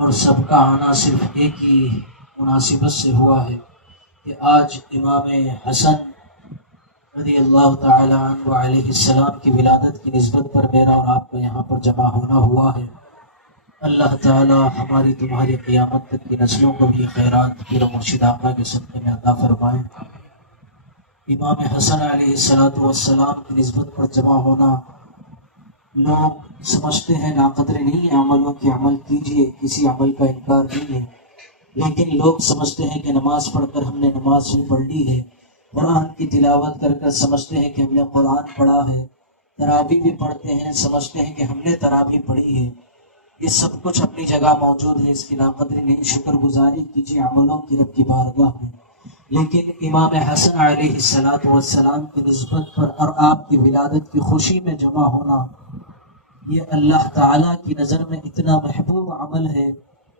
اور سب کا آنا صرف ایک ہی مناسبت سے ہوا ہے کہ آج امام حسن رضی اللہ تعالی عنہ علیہ السلام کی ولادت کی نسبت پر میرا اور آپ کا یہاں پر جمع ہونا ہوا ہے۔ اللہ تعالی ہماری تمہاری قیامت تک کی نسلوں کو بھی خیرات پیر و مرشد آقا کے صدقے میں عطا فرمائیں۔ امام حسن علیہ السلام کی نسبت پر جمع ہونا، لوگ سمجھتے ہیں ناقدر نہیں ہے، عملوں کی عمل کیجئے، کسی عمل کا انکار نہیں ہے، لیکن لوگ سمجھتے ہیں کہ نماز پڑھ کر ہم نے نماز پڑھ لی ہے، قرآن کی تلاوت کر کر سمجھتے ہیں کہ ہم نے قرآن پڑھا ہے، تراویح بھی پڑھتے ہیں، سمجھتے ہیں کہ ہم نے تراویح پڑھی ہے۔ یہ سب کچھ اپنی جگہ موجود ہے، اس کی ناقدری نہیں، شکر گزاری کیجیے عملوں کی رب کی بارگاہ میں۔ لیکن امام حسن علیہ السلام کی نسبت پر اور آپ کی ولادت کی خوشی میں جمع ہونا، یہ اللہ تعالیٰ کی نظر میں اتنا محبوب عمل ہے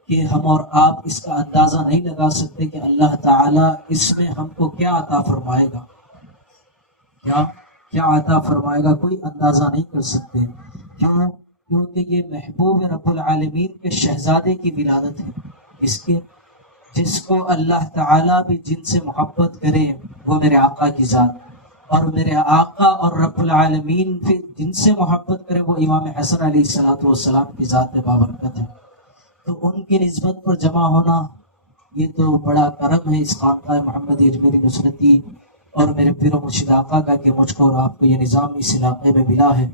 کہ ہم اور آپ اس کا اندازہ نہیں لگا سکتے کہ اللہ تعالیٰ اس میں ہم کو کیا عطا فرمائے گا، کیا عطا فرمائے گا، کوئی اندازہ نہیں کر سکتے۔ کیونکہ یہ محبوب رب العالمین کے شہزادے کی ولادت ہے، اس کے جس کو اللہ تعالیٰ بھی جن سے محبت کرے وہ میرے آقا کی ذات، اور میرے آقا اور رب العالمین بھی جن سے محبت کرے وہ امام حسن علیہ السلام کی ذات بابرکت ہے۔ تو ان کی نسبت پر جمع ہونا یہ تو بڑا کرم ہے اس خانقاہ محمدی اجمیری نصرتی اور میرے پیر و مرشد آقا کا کہ مجھ کو اور آپ کو یہ نظام اس علاقے میں ملا ہے۔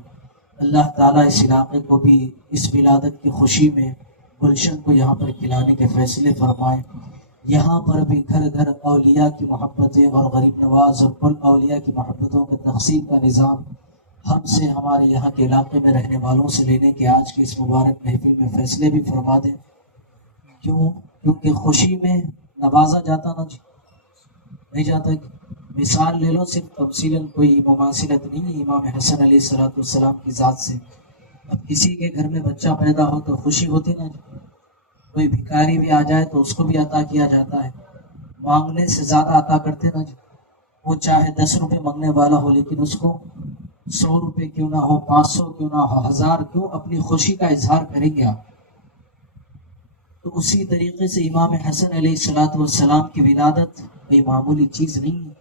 اللہ تعالیٰ اس علاقے کو بھی اس ولادت کی خوشی میں گلشن کو یہاں پر کھلانے کے فیصلے فرمائے۔ یہاں پر بھی گھر گھر اولیاء کی محبتیں اور غریب نواز اور کل اولیاء کی محبتوں کے تقسیم کا نظام ہم سے، ہمارے یہاں کے علاقے میں رہنے والوں سے لینے کے آج کے اس مبارک محفل میں فیصلے بھی فرما دیں۔ کیونکہ خوشی میں نوازا جاتا نہ نہیں جاتا۔ مثال لے لو، صرف تفصیلاً کوئی مماثلت نہیں ہے امام حسن علیہ السلام کی ذات سے۔ اب کسی کے گھر میں بچہ پیدا ہو تو خوشی ہوتی نا، کوئی بھکاری بھی آ جائے تو اس کو بھی عطا کیا جاتا ہے، مانگنے سے زیادہ عطا کرتے نا، وہ چاہے 10 روپے مانگنے والا ہو لیکن اس کو 100 روپے کیوں نہ ہو، 500 کیوں نہ ہو، 1000 کیوں، اپنی خوشی کا اظہار کریں گے آپ۔ تو اسی طریقے سے امام حسن علیہ السلام کی ولادت کوئی معمولی چیز نہیں ہے۔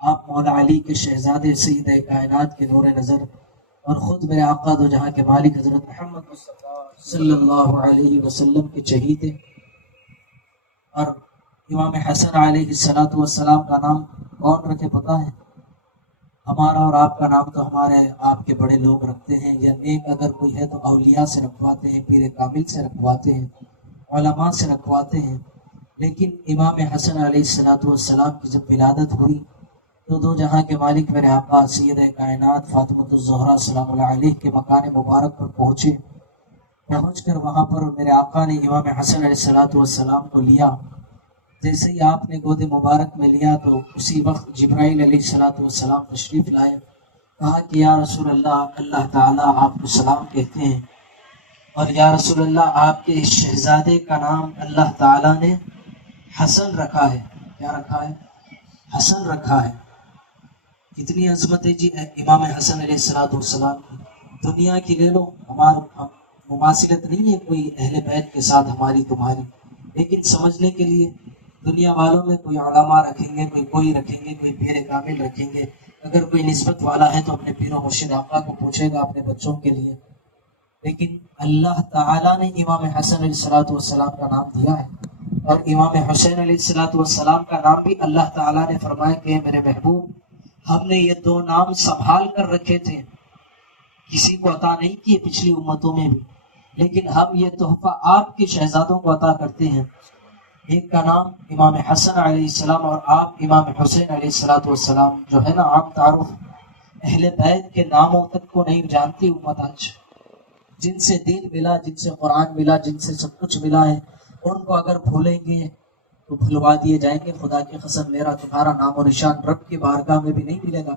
آپ مولا علی کے شہزادے سید کائنات کے نور نظر اور خود میرے آقا دو جہاں کے مالک حضرت محمد مصطفیٰ صلی اللہ علیہ وسلم کے چہیتے، اور امام حسن علیہ السلام کا نام کون رکھے پتہ ہے؟ ہمارا اور آپ کا نام تو ہمارے آپ کے بڑے لوگ رکھتے ہیں، یا نیک اگر کوئی ہے تو اولیاء سے رکھواتے ہیں، پیر کامل سے رکھواتے ہیں، علماء سے رکھواتے ہیں۔ لیکن امام حسن علیہ السلام کی جب ولادت ہوئی تو دو جہاں کے مالک میرے آقا سید کائنات فاطمۃ الزہرا سلام اللہ علیہ کے مکان مبارک پر پہنچ کر وہاں پر میرے آقا نے امام حسن علیہ السلام کو لیا۔ جیسے ہی آپ نے گود مبارک میں لیا تو اسی وقت جبرائیل علیہ السلام تشریف لائے، کہا کہ یا رسول اللہ، اللہ تعالیٰ آپ کو سلام کہتے ہیں، اور یا رسول اللہ آپ کے اس شہزادے کا نام اللہ تعالیٰ نے حسن رکھا ہے۔ کیا رکھا ہے؟ حسن رکھا ہے۔ کتنی عظمت ہے جی امام حسن علیہ السلام کی، دنیا کی لے لو، ہمارا مماثلت نہیں ہے کوئی اہل بیت کے ساتھ ہماری تمہاری، لیکن سمجھنے کے لیے دنیا والوں میں کوئی علماء رکھیں گے، کوئی رکھیں گے، کوئی پیر کامل رکھیں گے، اگر کوئی نسبت والا ہے تو اپنے پیر و مرشد آقا کو پوچھے گا اپنے بچوں کے لیے، لیکن اللہ تعالیٰ نے امام حسن علیہ السلام کا نام دیا ہے، اور امام حسین علیہ السلام کا نام بھی اللہ تعالیٰ نے فرمایا کہ میرے محبوب ہم نے یہ 2 نام سنبھال کر رکھے تھے، کسی کو عطا نہیں کیے پچھلی امتوں میں بھی، لیکن ہم یہ تحفہ آپ کے شہزادوں کو عطا کرتے ہیں۔ ایک کا نام امام حسن علیہ السلام، اور آپ امام حسین علیہ السلام جو ہے نا عام تعارف اہل بیت کے ناموں تک کو نہیں جانتی امت آج، جن سے دین ملا، جن سے قرآن ملا، جن سے سب کچھ ملا ہے، ان کو اگر بھولیں گے تو بھلوا دیے جائیں گے۔ خدا کی قسم میرا تمہارا نام و نشان رب کی بارگاہ میں بھی نہیں ملے گا،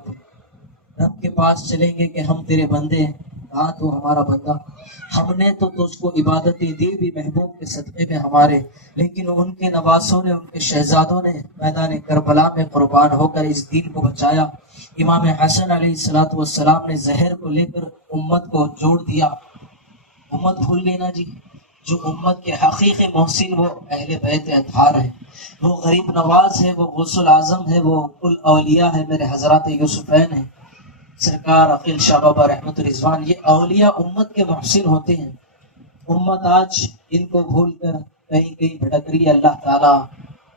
رب کے پاس چلیں گے کہ ہم تیرے بندے ہیں، ہاں تو ہمارا بندہ، ہم نے تو تجھ کو عبادتیں دی بھی محبوب کے صدقے میں ہمارے، لیکن ان کے نواسوں نے، ان کے شہزادوں نے میدان کربلا میں قربان ہو کر اس دین کو بچایا۔ امام حسن علیہ السلام نے زہر کو لے کر امت کو جوڑ دیا۔ امت بھول لینا جی، جو امت کے حقیقی محسن وہ اہل بیت اطہار ہے، وہ غریب نواز ہے، وہ غوث العظم ہے، وہ کل اولیاء ہے، میرے حضرات یوسفین ہیں، سرکار عقیل شاہ بابا رحمت رضوان. یہ اولیاء امت کے محسن ہوتے ہیں. امت آج ان کو بھول کر کہیں کہیں بھٹک رہی ہے. اللہ تعالیٰ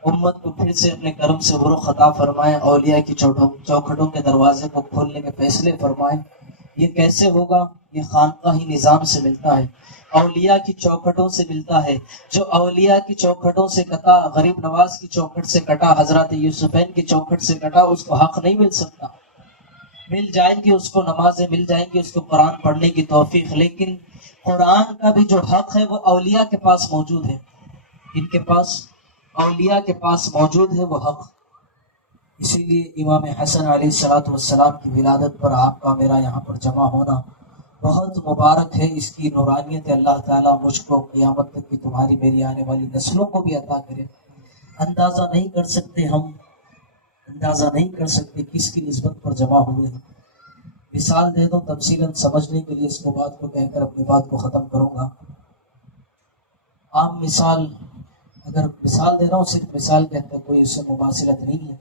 امت کو پھر سے اپنے کرم سے غرق عطا فرمائے، اولیاء کی چوکھٹوں کے دروازے کو کھولنے کے فیصلے فرمائے. یہ کیسے ہوگا؟ یہ خانقاہی نظام سے ملتا ہے، اولیاء کی چوکھٹوں سے ملتا ہے. جو اولیاء کی چوکھٹوں سے کٹا، غریب نواز کی چوکھٹ سے کٹا، حضرات یوسفین کی چوکھٹ سے کٹا، اس کو حق نہیں مل سکتا. مل جائیں گی اس کو نمازیں، مل جائیں گی اس کو قرآن پڑھنے کی توفیق، لیکن قرآن کا بھی جو حق ہے وہ اولیاء کے پاس موجود ہے. ان کے پاس، اولیاء کے پاس موجود ہے وہ حق. اسی لیے امام حسن علیہ السلام کی ولادت پر آپ کا میرا یہاں پر جمع ہونا بہت مبارک ہے. اس کی نورانیت اللہ تعالیٰ مجھ کو قیامت تک کی تمہاری میری آنے والی نسلوں کو بھی عطا کرے. اندازہ نہیں کر سکتے، ہم اندازہ نہیں کر سکتے کس کی نسبت پر جمع ہوئے ہیں. مثال دے دو تفصیلاً سمجھنے کے لیے، اس کو بات کو کہہ کر اپنی بات کو ختم کروں گا. عام مثال، اگر مثال دے رہا ہوں صرف مثال کے اندر، کوئی اس سے مماثلت نہیں ہے.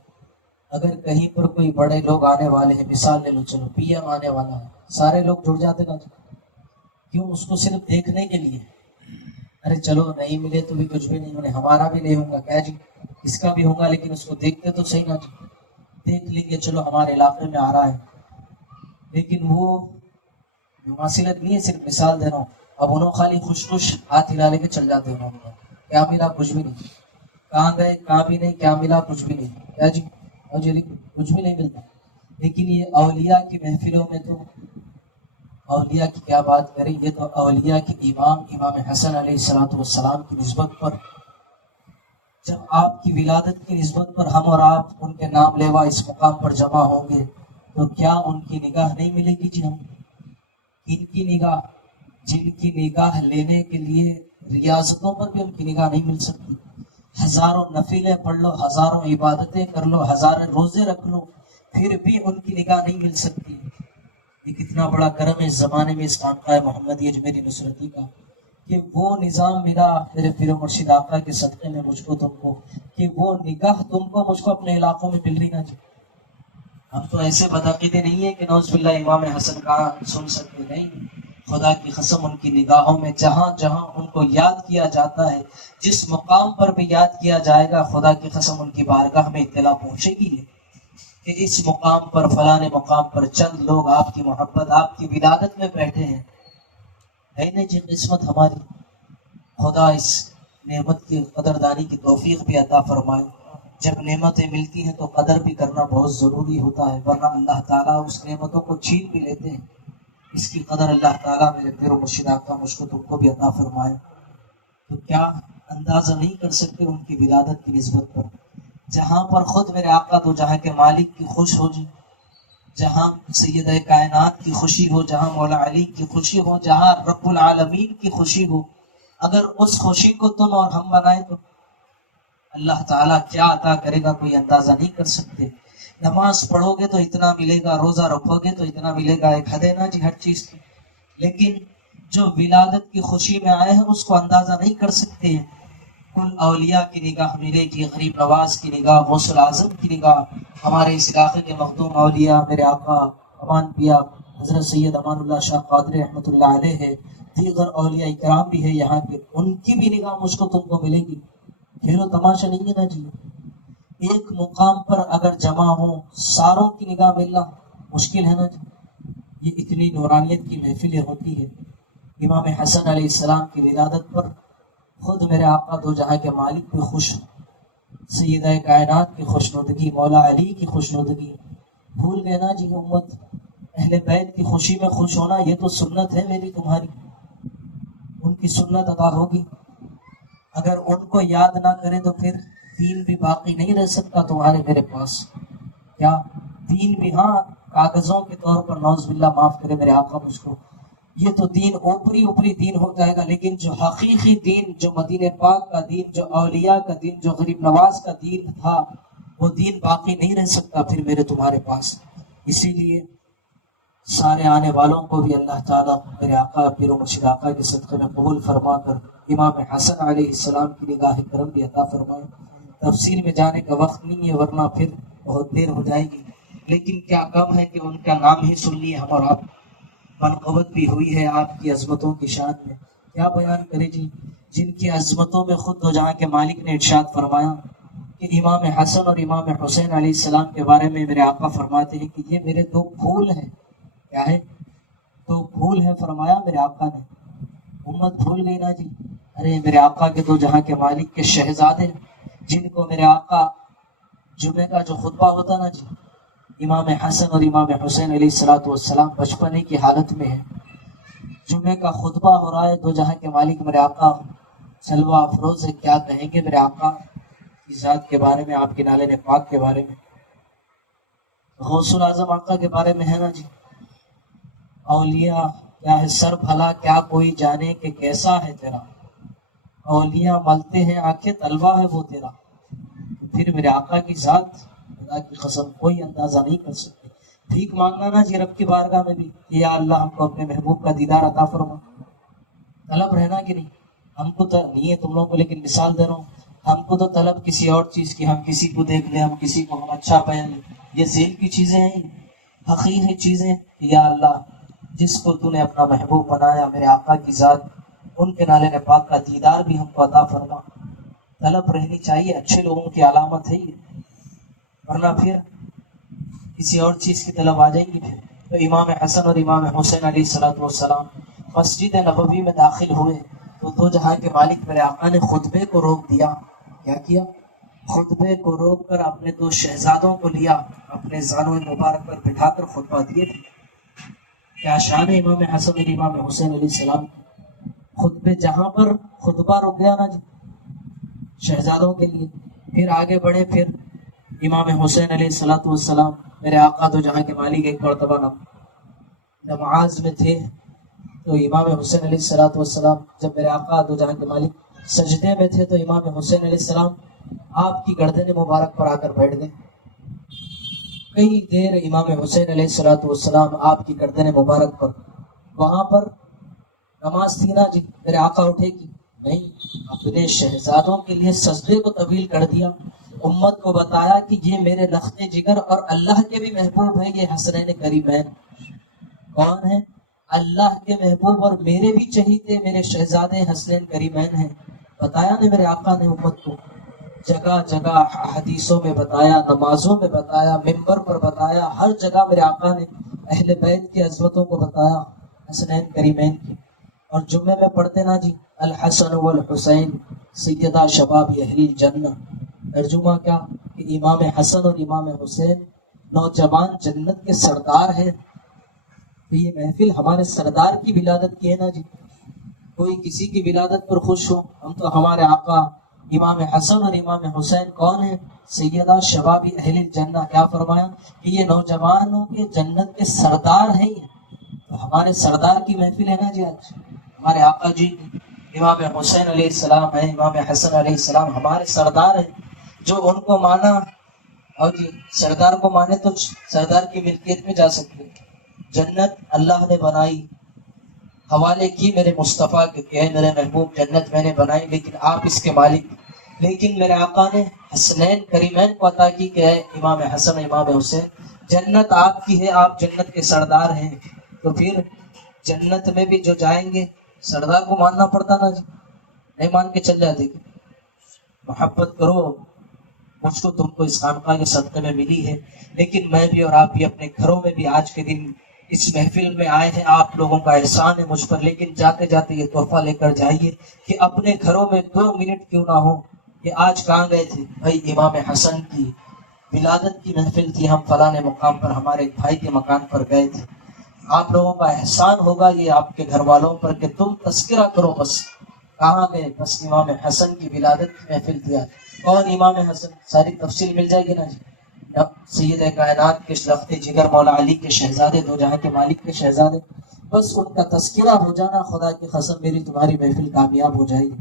اگر کہیں پر کوئی بڑے لوگ آنے والے ہیں، مثال لے لو، چلو پی ایم آنے والا ہے، سارے لوگ جڑ جاتے نا. کیوں؟ اس کو صرف دیکھنے کے لیے. ارے چلو نہیں ملے تو بھی کچھ بھی نہیں، انہیں ہمارا بھی نہیں ہوگا کیا جی، اس کا بھی ہوگا، لیکن اس کو دیکھتے تو صحیح نا جی، دیکھ لیں گے چلو ہمارے علاقے میں آ رہا ہے. لیکن وہ مماثلت نہیں ہے، صرف مثال دے رہا ہوں. اب انہوں خالی خوش ہاتھ ہلا لے کے چل جاتے انہوں نے، کیا ملا؟ کچھ بھی نہیں. کہاں گئے؟ کہاں بھی نہیں. کیا ملا؟ کچھ بھی نہیں. کیا جی؟ کچھ بھی نہیں ملتا. لیکن یہ اولیاء کی محفلوں میں تو اولیاء کی کیا بات کریں، یہ تو اولیاء کی امام حسن علیہ السلام کی نسبت پر، جب آپ کی ولادت کی نسبت پر ہم اور آپ ان کے نام لیوا اس مقام پر جمع ہوں گے تو کیا ان کی نگاہ نہیں ملے گی جی؟ ہم ان کی نگاہ، جن کی نگاہ لینے کے لیے ریاضتوں پر بھی ان کی نگاہ نہیں مل سکتی. ہزاروں نفلیں پڑھ لو، ہزاروں عبادتیں کر لو، ہزاروں روزے رکھ لو، پھر بھی ان کی نگاہ نہیں مل سکتی. یہ کتنا بڑا کرم ہے اس زمانے میں، اس خانقاہ محمدیہ جو میری نصرتی کا، کہ وہ نظام ملا میرے پیر و مرشد آقا کے صدقے میں مجھ کو تم کو، کہ وہ نگاہ تم کو مجھ کو اپنے علاقوں میں مل رہی نا جی. ہم تو ایسے بدعقیدے نہیں ہیں کہ نعوذ باللہ امام حسن کہاں سن سکتے، نہیں. خدا کی قسم ان کی نگاہوں میں جہاں جہاں ان کو یاد کیا جاتا ہے، جس مقام پر بھی یاد کیا جائے گا، خدا کی قسم ان کی بارگاہ میں اطلاع پہنچے گی کہ اس مقام پر، فلاں مقام پر چند لوگ آپ کی محبت، آپ کی ولادت میں بیٹھے ہیں. ہے نا جی قسمت ہماری. خدا اس نعمت کی قدردانی کی توفیق بھی عطا فرمائے. جب نعمتیں ملتی ہیں تو قدر بھی کرنا بہت ضروری ہوتا ہے، ورنہ اللہ تعالیٰ اس نعمتوں کو چھین بھی لیتے ہیں. اس کی قدر اللہ تعالیٰ میرے پیر و مرشد آقا مجھ کو تم کو بھی عطا فرمائے. تو کیا اندازہ نہیں کر سکتے ان کی ولادت کی نسبت پر، جہاں پر خود میرے آقا تو جہاں کے مالک کی خوش ہو جائے، جہاں سیدہ کائنات کی خوشی ہو، جہاں مولا علی کی خوشی ہو، جہاں رب العالمین کی خوشی ہو، اگر اس خوشی کو تم اور ہم بنائے تو اللہ تعالیٰ کیا عطا کرے گا کوئی اندازہ نہیں کر سکتے. نماز پڑھو گے تو اتنا ملے گا، روزہ رکھو گے تو اتنا ملے گا، ایک حد ہے نا جی ہر چیز کی. لیکن جو ولادت کی خوشی میں آئے ہیں اس کو اندازہ نہیں کر سکتے ہیں. کل اولیاء کی نگاہ ملے گی، غریب نواز کی نگاہ، غوث العظم کی نگاہ، ہمارے اس علاقے کے مخدوم اولیاء میرے آقا امان پیا حضرت سید امان اللہ شاہ قادری رحمۃ اللہ علیہ ہے، دیگر اولیاء اکرام بھی ہے یہاں کے، ان کی بھی نگاہ مجھ کو تم کو ملے گی. پھر وہ تماشا نہیں ہے نا جی. ایک مقام پر اگر جمع ہوں ساروں کی نگاہ ملنا مشکل ہے نا جی. یہ اتنی نورانیت کی محفلیں ہوتی ہے. امام حسن علیہ السلام کی ولادت پر خود میرے آقا دو جہاں کے مالک بھی خوش، سیدہ کائنات کی خوشنودگی، مولا علی کی خوشنودگی. بھول گئے نا جی امت، اہل بیت کی خوشی میں خوش ہونا یہ تو سنت ہے میری تمہاری. ان کی سنت ادا ہوگی. اگر ان کو یاد نہ کرے تو پھر دین بھی باقی نہیں رہ سکتا تمہارے میرے پاس. کیا دین بھی ہاں کاغذوں کے طور پر، نعوذ باللہ معاف کرے میرے آقا مجھ کو، یہ تو دین اوپری دین ہو جائے گا، لیکن جو حقیقی دین، جو مدینہ پاک کا دین، جو اولیاء کا دین، جو غریب نواز کا دین تھا، وہ دین باقی نہیں رہ سکتا پھر میرے تمہارے پاس. اسی لیے سارے آنے والوں کو بھی اللہ تعالیٰ میرے آقا پیر و مرشد آقا کے صدقے میں قبول فرما کر امام حسن علیہ السلام کی نگاہ کرم بھی عطا فرمائے۔ تفصیل میں جانے کا وقت نہیں ہے ورنہ پھر بہت دیر ہو جائے گی، لیکن کیا کم ہے کہ ان کا نام ہی سن لیے ہم اور آپ، منقبت بھی ہوئی ہے آپ کی عظمتوں کی شان میں، کیا بیان کرے جی، جن کی عظمتوں میں خود دو جہاں کے مالک نے ارشاد فرمایا کہ امام حسن اور امام حسین علیہ السلام کے بارے میں میرے آقا فرماتے ہیں کہ یہ میرے دو پھول ہیں۔ کیا ہے؟ دو پھول ہیں فرمایا میرے آقا نے۔ امت بھول گئی نا جی، ارے میرے آقا کے دو جہاں کے مالک کے شہزادے جن کو میرے آقا جمعے کا جو خطبہ ہوتا نا جی، امام حسن اور امام حسین علیہ السلام بچپنے کی حالت میں ہے، جمعے کا خطبہ ہو رہا ہے، دو جہاں کے مالک میرے آقا جلوہ افروز ہے، کیا کہیں گے میرے آقا کی ذات کے بارے میں، آپ کے نالے پاک کے بارے میں۔ غوث الاعظم آقا کے بارے میں ہے نا جی، اولیاء کیا ہے سر بھلا کیا کوئی جانے کہ کیسا ہے تیرا، اولیاء ملتے ہیں آنکھیں طلبہ ہے وہ تیرا۔ پھر میرے آقا کی ذات خدا کی قسم کوئی اندازہ نہیں کر سکتے۔ بھیک مانگنا نا جی رب کی بارگاہ میں بھی، یا اللہ ہم کو اپنے محبوب کا دیدار عطا فرما، طلب رہنا کہ نہیں، ہم کو تو نہیں ہے تم لوگوں کو، لیکن مثال دے رہا ہوں، ہم کو تو طلب کسی اور چیز کی، ہم کسی کو دیکھ لیں، ہم کسی کو ہم اچھا پہن لیں، یہ ذیل کی چیزیں ہیں، حقیر چیزیں۔ یا اللہ جس کو تو نے اپنا محبوب بنایا میرے آقا کی ذات، ان کے نالے پاک کا دیدار بھی ہم کو عطا فرما۔ طلب رہنی چاہیے، اچھے لوگوں کی علامت ہے یہ، ورنہ پھر کسی اور چیز کی طلب آ جائیں گی۔ پھر تو امام حسن اور امام حسین علیہ السلام مسجد نبوی میں داخل ہوئے تو دو جہاں کے مالک میرے آقا نے خطبے کو روک دیا۔ کیا کیا؟ خطبے کو روک کر اپنے دو شہزادوں کو لیا، اپنے زانوئے مبارک پر بٹھا کر خطبہ دیے تھے۔ کیا شان ہے امام حسن اور امام حسین علیہ السلام، خطبے جہاں پر خطبہ رک گیا نا جی شہزادوں کے لیے، پھر آگے بڑھے، پھر امام حسین علیہ السلام میرے آقا دو جہاں کے مالک ایک مرتبہ نماز میں تھے تو امام حسین علیہ السلام جب میرے آقا دو جہاں کے مالک سجدے میں تھے تو امام حسین علیہ السلام آپ کی گردن مبارک پر آ کر بیٹھ گئے۔ کئی دیر امام حسین علیہ السلام آپ کی گردن مبارک پر، وہاں پر نماز تھی نا جی، میرے آقا اٹھے کی نہیں، اپنے شہزادوں کے لیے سجدے کو طویل کر دیا، امت کو بتایا کہ یہ میرے لخت جگر اور اللہ کے بھی محبوب ہیں، یہ حسنین کریمین۔ کون ہے؟ اللہ کے محبوب اور میرے بھی چہیتے میرے شہزادے حسنین کریمین ہیں۔ بتایا نا میرے آقا نے امت کو، جگہ جگہ حدیثوں میں بتایا، نمازوں میں بتایا، منبر پر بتایا، ہر جگہ میرے آقا نے اہل بیت کی عظمتوں کو بتایا، حسنین کریمین کی۔ اور جمعے میں پڑھتے نا جی الحسن والحسین سیدہ شباب اہل الجنہ، ترجمہ کیا کہ امام حسن اور امام حسین نوجوان جنت کے سردار ہیں۔ تو یہ محفل ہمارے سردار کی ولادت کی ہے نا جی، کوئی کسی کی ولادت پر خوش ہو، ہم تو ہمارے آقا امام حسن اور امام حسین کون ہیں؟ سیدہ شباب اہل الجنہ، کیا فرمایا کہ یہ نوجوانوں کے جنت کے سردار ہیں۔ تو ہمارے سردار کی محفل ہے نا جی آج، ہمارے آقا جی امام حسین علیہ السلام ہیں، امام حسن علیہ السلام ہمارے سردار ہیں، جو ان کو مانا اور جی سردار کو مانے تو سردار کی ملکیت میں جا سکتے۔ جنت اللہ نے بنائی، حوالے کی میرے مصطفیٰ کے کہ میرے محبوب جنت میں نے بنائی، لیکن آپ اس کے مالک، لیکن میرے آقا نے حسنین کریمین کو عطا کی کہ اے امام حسن امام حسین جنت آپ کی ہے، آپ جنت کے سردار ہیں۔ تو پھر جنت میں بھی جو جائیں گے سردار کو ماننا پڑتا نا جی، نہیں مان کے چل جاتے کہ محبت کرو، مجھ کو تم کو اس خانقاہ کے صدقے میں ملی ہے، لیکن میں بھی اور آپ بھی اپنے گھروں میں بھی آج کے دن اس محفل میں آئے ہیں، آپ لوگوں کا احسان ہے مجھ پر، لیکن جاتے جاتے یہ تحفہ لے کر جائیے کہ اپنے گھروں میں 2 منٹ کیوں نہ ہو کہ آج کہاں گئے تھے بھائی، امام حسن کی ولادت کی محفل تھی، ہم فلاں مقام پر ہمارے بھائی کے مکان پر گئے تھے۔ آپ لوگوں کا احسان ہوگا یہ آپ کے گھر والوں پر کہ تم تذکرہ کرو، بس کہاں گئے، بس امام حسن کی ولادت کی محفل تھی۔ کون امام حسن؟ ساری تفصیل مل جائے گی نا جی، سید کائنات کے لخت جگر مولا علی کے شہزادے، دو جہاں کے مالک کے شہزادے، بس ان کا تذکرہ ہو جانا، خدا کی قسم میری تمہاری محفل کامیاب ہو جائے گی۔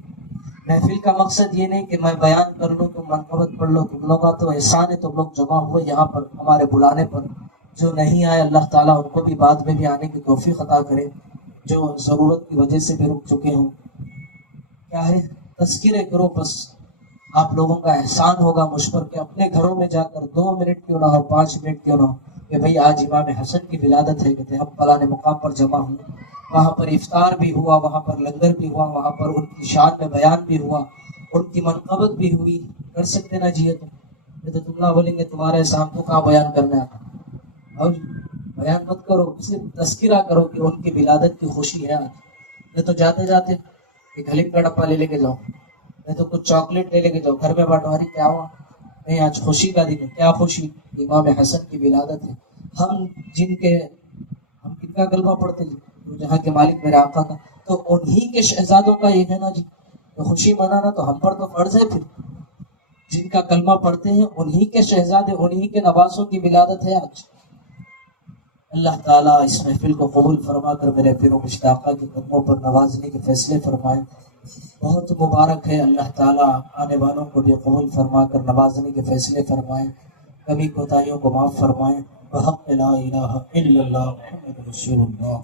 محفل کا مقصد یہ نہیں کہ میں بیان کر لوں، تم منقبت پڑھ لو، تم لوگ کا تو احسان ہے، تم لوگ جمع ہوئے یہاں پر ہمارے بلانے پر۔ جو نہیں آئے اللہ تعالیٰ ان کو بھی بعد میں بھی آنے کی توفیق عطا کرے، جو ضرورت کی وجہ سے بھی رک چکے ہوں۔ کیا ہے تذکرے کرو، بس آپ لوگوں کا احسان ہوگا مجھ پر کہ اپنے گھروں میں جا کر 2 منٹ کیوں نہ ہو، 5 منٹ کیوں نہ ہو کہ بھئی آج امام حسن کی ولادت ہے، کہتے ہیں ہم فلاں مقام پر جمع ہوئے، وہاں پر افطار بھی ہوا، وہاں پر لنگر بھی ہوا، وہاں پر ان کی شان میں بیان بھی ہوا، ان کی منقبت بھی ہوئی، کر سکتے نا جی یہ تو تم نہ بولیں گے تمہارے سامنے تو کہاں بیان کرنا آتا، اور بیان مت کرو، صرف تذکرہ کرو کہ ان کی ولادت کی خوشی ہے آج۔ یہ تو جاتے جاتے ایک حلیم کا ڈبہ لے کے جاؤ، نہیں تو کچھ چاکلیٹ لے کے جاؤ، گھر میں بانٹو، ارے کیا ہوا، نہیں آج خوشی کا دن ہے، کیا خوشی، امام حسن کی ولادت ہے۔ ہم کن کا کلمہ پڑھتے ہیں جہاں کے مالک میرے آقا کا، تو انہی کے شہزادوں کا یہ ہے نا جی، تو خوشی منانا تو ہم پر تو فرض ہے، پھر جن کا کلمہ پڑھتے ہیں انہی کے شہزادے، انہی کے نواسوں کی ولادت ہے آج۔ اللہ تعالیٰ اس محفل کو قبول فرما کر میرے پیر و مشتاقہ کے قدموں پر نوازنے کے فیصلے فرمائے۔ بہت مبارک ہے، اللہ تعالیٰ آنے والوں کو بھی قبول فرما کر نوازنے کے فیصلے فرمائے، کبھی کوتاہیوں کو معاف فرمائے۔ بحق لا الہ الا اللہ محمد رسول اللہ۔